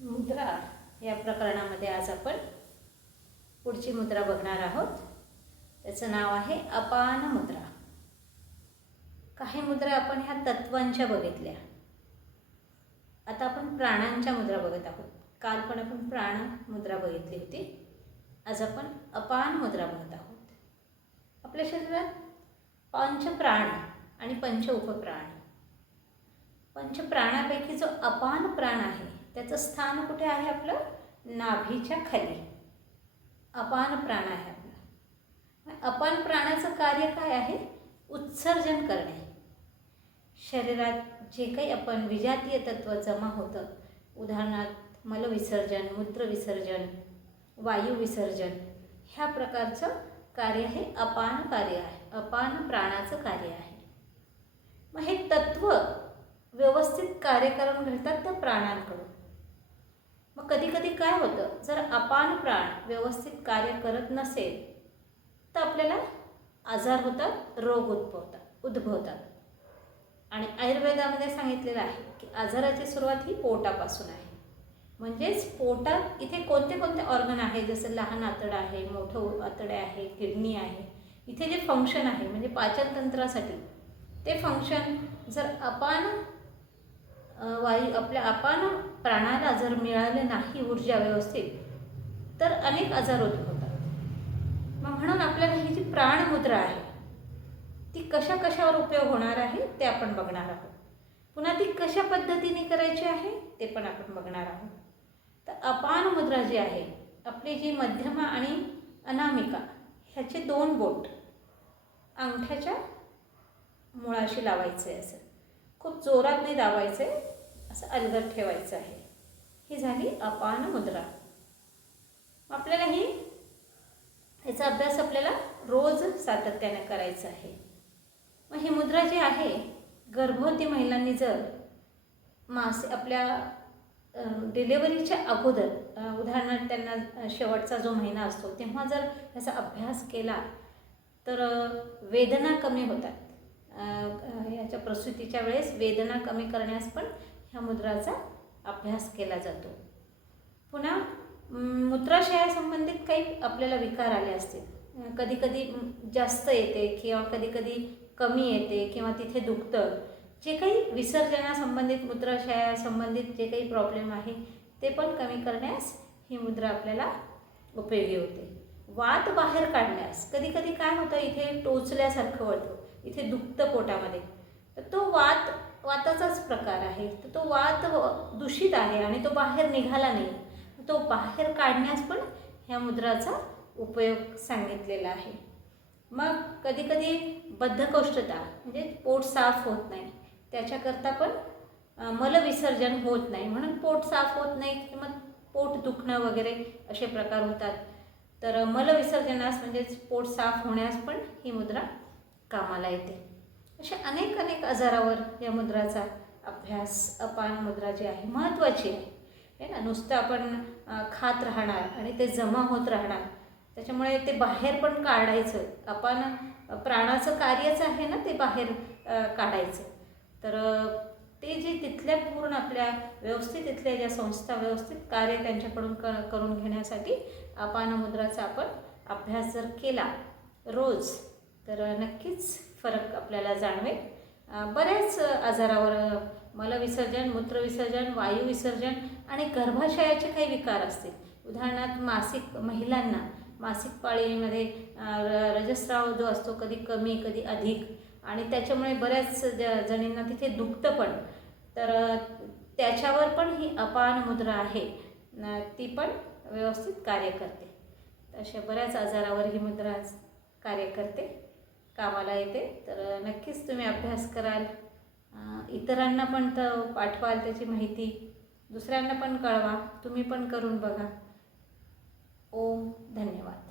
मुद्रा या प्रकरणामध्ये आज आपण पुढची मुद्रा बघणार आहोत. त्याचं नाव आहे अपान मुद्रा. काही मुद्रा आपण ह्या तत्वांच्या बघितल्या. आता आपण प्राणांच्या मुद्रा बघत आहोत. काल पण आपण प्राण मुद्रा बघितली होती. आज आपण अपान मुद्रा बघत आहोत. आपल्या शरीरात पंचप्राण आणि पंच उपप्राण. पंचप्राणापैकी जो अपान प्राण आहे त्याचं स्थान कुठे आहे आपलं? नाभीच्या खाली. अपान प्राण आहे आपलं. अपान प्राणाचं कार्य काय आहे? उत्सर्जन करणे. शरीरात जे काही आपण विजातीय तत्व जमा होतं उदाहरणार्थ मलविसर्जन मूत्रविसर्जन वायू विसर्जन ह्या प्रकारचं कार्य हे अपान कार्य आहे. अपान प्राणाचं कार्य आहे. मग हे तत्व व्यवस्थित कार्य करून घेतात त्या प्राणांकडून. कधी कधी काय होतं? जर अपान प्राण व्यवस्थित कार्य करत नसेल तर आपल्याला आजार होतात रोग उद्भवतात उद्भवतात. आणि आयुर्वेदामध्ये सांगितलेलं आहे की आजाराची सुरुवात ही पोटापासून आहे. म्हणजेच पोटात इथे कोणते कोणते ऑर्गन आहे? जसं लहान आतडं आहे मोठं आतडे आहे किडनी आहे. इथे जे फंक्शन आहे म्हणजे पाचनतंत्रासाठी ते फंक्शन जर अपान वायू आपल्या अपान प्राणाला जर मिळाले नाही ऊर्जा व्यवस्थित तर अनेक आजार उद्भवतात मग म्हणून आपल्याला ही जी प्राणमुद्रा आहे ती कशा कशावर उपयोग होणार आहे ते आपण बघणार आहोत. पुन्हा ती कशा पद्धतीने करायची आहे ते पण आपण बघणार आहोत. तर अपान मुद्रा जी आहे आपली जी मध्यमा आणि अनामिका ह्याचे दोन बोट अंगठ्याच्या मुळाशी लावायचे आहे असं खूप जोरात नाही दाबायचे असं अलगद ठेवायचं आहे. ही झाली अपान मुद्रा. आपल्याला ही याचा अभ्यास आपल्याला रोज सातत्याने करायचा आहे. मग ही मुद्रा जी आहे गर्भवती महिलांनी जर मास आपल्या डिलेवरीच्या अगोदर उदाहरणार्थ त्यांना शेवटचा जो महिना असतो तेव्हा जर ह्याचा अभ्यास केला तर वेदना कमी होतात. याच्या प्रसूतीच्या वेळेस वेदना कमी करण्यास पण ह्या मुद्राचा अभ्यास केला जातो. पुन्हा मूत्राशयासंबंधित काही आपल्याला विकार आले असतील. कधीकधी जास्त येते किंवा कधीकधी कमी येते किंवा तिथे दुखतं. जे काही विसर्जनासंबंधित मूत्राशयासंबंधित जे काही प्रॉब्लेम आहे ते पण कमी करण्यास ही मुद्रा आपल्याला उपयोगी होते. वात बाहेर काढण्यास. कधीकधी काय होतं इथे टोचल्यासारखं होतं. इथे दुखतं पोटामध्ये. तर तो वात वाताचाच प्रकार आहे. तर तो वात दूषित आहे आणि तो बाहेर निघाला नाही. तो बाहेर काढण्यास पण ह्या मुद्राचा उपयोग सांगितलेला आहे. मग कधीकधी बद्धकोष्ठता म्हणजे पोट साफ होत नाही. त्याच्याकरता पण मलविसर्जन होत नाही. म्हणून पोट साफ होत नाही मग पोट दुखणं वगैरे असे प्रकार होतात. तर मलविसर्जनास म्हणजेच पोट साफ होण्यास पण ही मुद्रा कामाला येते. अशा अनेक अनेक आजारावर या मुद्राचा अभ्यास अपान मुद्रा जी आहे महत्त्वाची आहे. हे ना नुसतं आपण खात राहणार आणि ते जमा होत राहणार त्याच्यामुळे ते बाहेर पण काढायचं. आपण प्राणाचं कार्यच आहे ना ते बाहेर काढायचं. तर ते जे तिथल्या पूर्ण आपल्या व्यवस्थित तिथल्या ज्या संस्था व्यवस्थित कार्य त्यांच्याकडून क करून घेण्यासाठी अपान मुद्राचा आपण अभ्यास जर केला रोज तर नक्कीच फरक आपल्याला जाणवेल. बऱ्याच आजारावर मलविसर्जन मूत्रविसर्जन वायू विसर्जन आणि गर्भाशयाचे काही विकार असतील. उदाहरणार्थ मासिक महिलांना मासिक पाळीमध्ये रजस्राव जो असतो कधी कमी कधी अधिक आणि त्याच्यामुळे बऱ्याच ज जणींना तिथे दुखतं पण. तर त्याच्यावर पण ही अपान मुद्रा आहे. ती पण व्यवस्थित कार्य करते. अशा बऱ्याच आजारावर ही मुद्रा कार्य करते. कामाला येते. तर नक्कीच तुम्ही अभ्यास कराल. इतरांना पण तर पाठवाल त्याची माहिती. दुसऱ्यांना पण कळवा. तुम्ही पण करून बघा. ओम धन्यवाद.